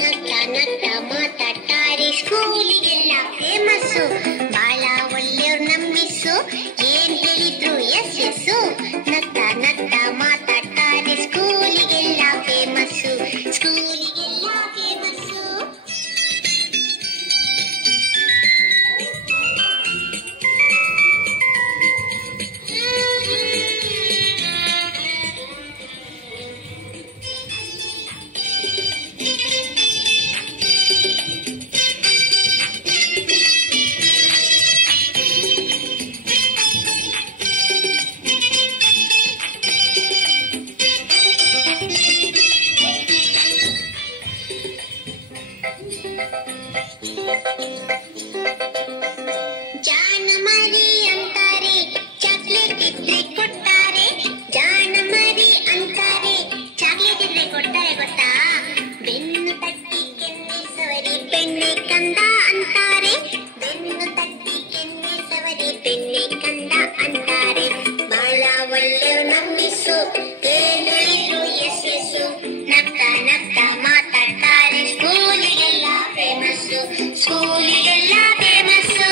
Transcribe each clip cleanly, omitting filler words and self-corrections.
ನಗ್ತಾ ನಗ್ತಾ ಮಾತಾಡ್ತಾರೆ, ಸ್ಕೂಲಿಗೆಲ್ಲ ಫೇಮಸ್ಸು. ಬಾಳ ಒಳ್ಳೆಯವ್ರು ನಮ್ಮಿಸ್ಸು, ಏನ್ ಹೇಳಿದ್ರು ಎಸ್ ಎಸ್ಸು. ನಗ್ತಾ ನಗ್ತಾ ಮಾತಾಡ್ತಾರೆ, ಸ್ಕೂಲಿಗೆಲ್ಲ ಫೇಮಸ್ಸು, ಸ್ಕೂಲಿಗೆಲ್ಲ ಫೇಮಸ್ಸು. ಜಾಣ ಮರಿ ಅಂತಾರೆ, ಚಾಕ್ಲೇಟ್ ಇದ್ರೆ ಕೊಡ್ತಾರೆ. ಜಾಣ ಮರಿ ಅಂತಾರೆ, ಚಾಕ್ಲೇಟ್ ಇದ್ರೆ ಕೊಡ್ತಾರೆ ಗೊತ್ತಾ. ಬೆನ್ನು ತಟ್ಟಿ ಕೆನ್ನೆ ಸವರಿ ಬೆಣ್ಣೆ ಕಂದ ಅಂತಾರೆ. ಬೆನ್ನು ತಟ್ಟಿ ಕೆನ್ನೆ ಸವರಿ ಬೆಣ್ಣೆ ಕಂದ ಅಂತಾರೆ. ಬಾಳ ಒಳ್ಳೆಯವ್ರು ನಮ್ಮಿಸ್ಸು, ಏನ್ ಹೇಳಿದ್ರು ಎಸ್ ಎಸ್ಸು. ನಗ್ತಾ ನಗ್ತಾ ಮಾತಾಡ್ತಾರೆ, ಸ್ಕೂಲಿಗೆಲ್ಲ ಫೇಮಸ್ಸು, ಸ್ಕೂಲಿಗೆಲ್ಲ ಫೇಮಸ್ಸು.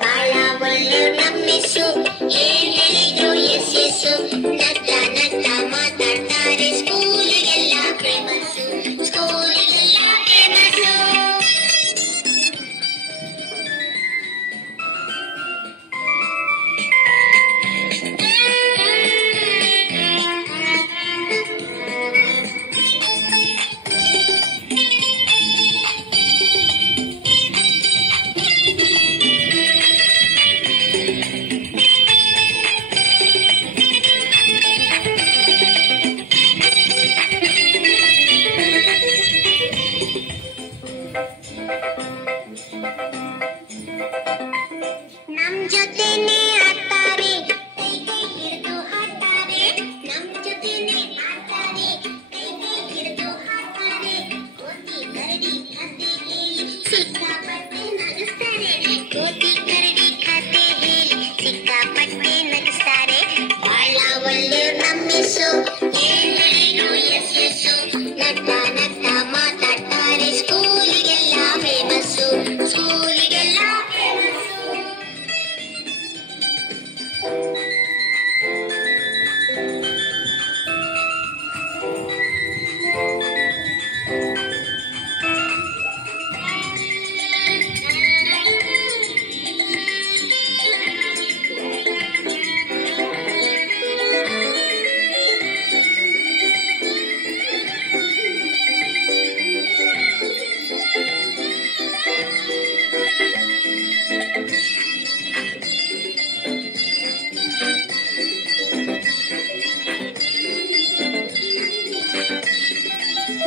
ಬಾಳ ಒಳ್ಳೆಯವ್ರು ನಮ್ಮಿಸ್ಸು, ಏನ್ ಹೇಳಿದ್ರು ಎಸ್ ಎಸ್ಸು. ನಗ್ತಾ ನಗ್ತಾ ಮಾತಾಡ್ತಾರೆ, ಸ್ಕೂಲಿಗೆಲ್ಲ ಫೇಮಸ್ಸು, ಸ್ಕೂಲಿಗೆಲ್ಲ ಫೇಮಸ್ಸು. ನಮ್ ಜೊತೆನೆ ಆಡ್ತಾರೆ, ಕೈ ಕೈ ಹಿಡಿದು ಹಾಡ್ತಾರೆ. ನಮ್ ಜೊತೆನೆ ಆಡ್ತಾರೆ, ಕೈ ಕೈ ಹಿಡಿದು ಹಾಡ್ತಾರೆ. ಕೋತಿ ಕರಡಿ ಕತೆ ಹೇಳಿ ಸಿಕ್ಕಾಪಟ್ಟೆ ನಗಿಸ್ತಾರೆ. ಕೋತಿ ಕರಡಿ ಕತೆ ಹೇಳಿ ಸಿಕ್ಕಾಪಟ್ಟೆ ನಗಿಸ್ತಾರೆ. ಬಾಳ ಒಳ್ಳೆಯವ್ರು ನಮ್ಮಿಸ್ಸು, ಏನ್ ಹೇಳಿದ್ರು ಎಸ್ ಎಸ್ಸು. ನಗ್ತಾ ನಗ್ತಾ ಮಾತಾಡ್ತಾರೆ, ಸ್ಕೂಲಿಗೆಲ್ಲ ಫೇಮಸ್ಸು, ಸ್ಕೂಲಿಗೆಲ್ಲ ಫೇಮಸ್ಸು.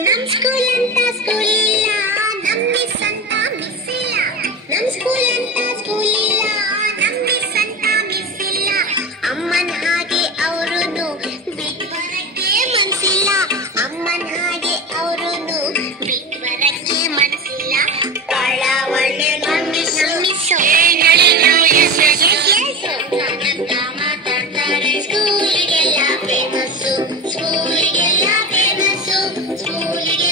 ನಮ್ ಸ್ಕೂಲ್ ಅಂತ ಸ್ಕೂಲ್ ಇಲ್ಲ, ನಮ್ ಮಿಸ್ ಅಂತ ಮಿಸ್ ಇಲ್ಲ. ನಮ್ ಸ್ಕೂಲ್ ಅಂತ ಸ್ಕೂಲ್ ಇಲ್ಲ, ನಮ್ ಮಿಸ್ ಅಂತ ಮಿಸ್ ಇಲ್ಲ. ಅಮ್ಮನ್ ಹಾಗೆ ಅವ್ರುನು ಬಿಟ್ ಬರಕ್ಕೆ ಮನ್ಸಿಲ್ಲ. ಅಮ್ಮನ್ ಹಾಗೆ ಅವ್ರುನು ಬಿಟ್ ಬರಕ್ಕೆ ಮನ್ಸಿಲ್ಲ. ಬಾಳ ಒಳ್ಳೆ ನಮ್ಮಿಸ್ಸು, ಏನ್ ಹೇಳಿದ್ರು ಎಸ್ ಎಸ್ಸು. ನಗ್ತಾ ಮಾತಾಡ್ತಾರೆ, ಸ್ಕೂಲಿಗೆಲ್ಲ ಫೇಮಸ್ಸು, ಸ್ಕೂಲಿಗೆಲ್ಲ ಫೇಮಸ್ಸು, ಸ್ಕೂಲಿಗೆ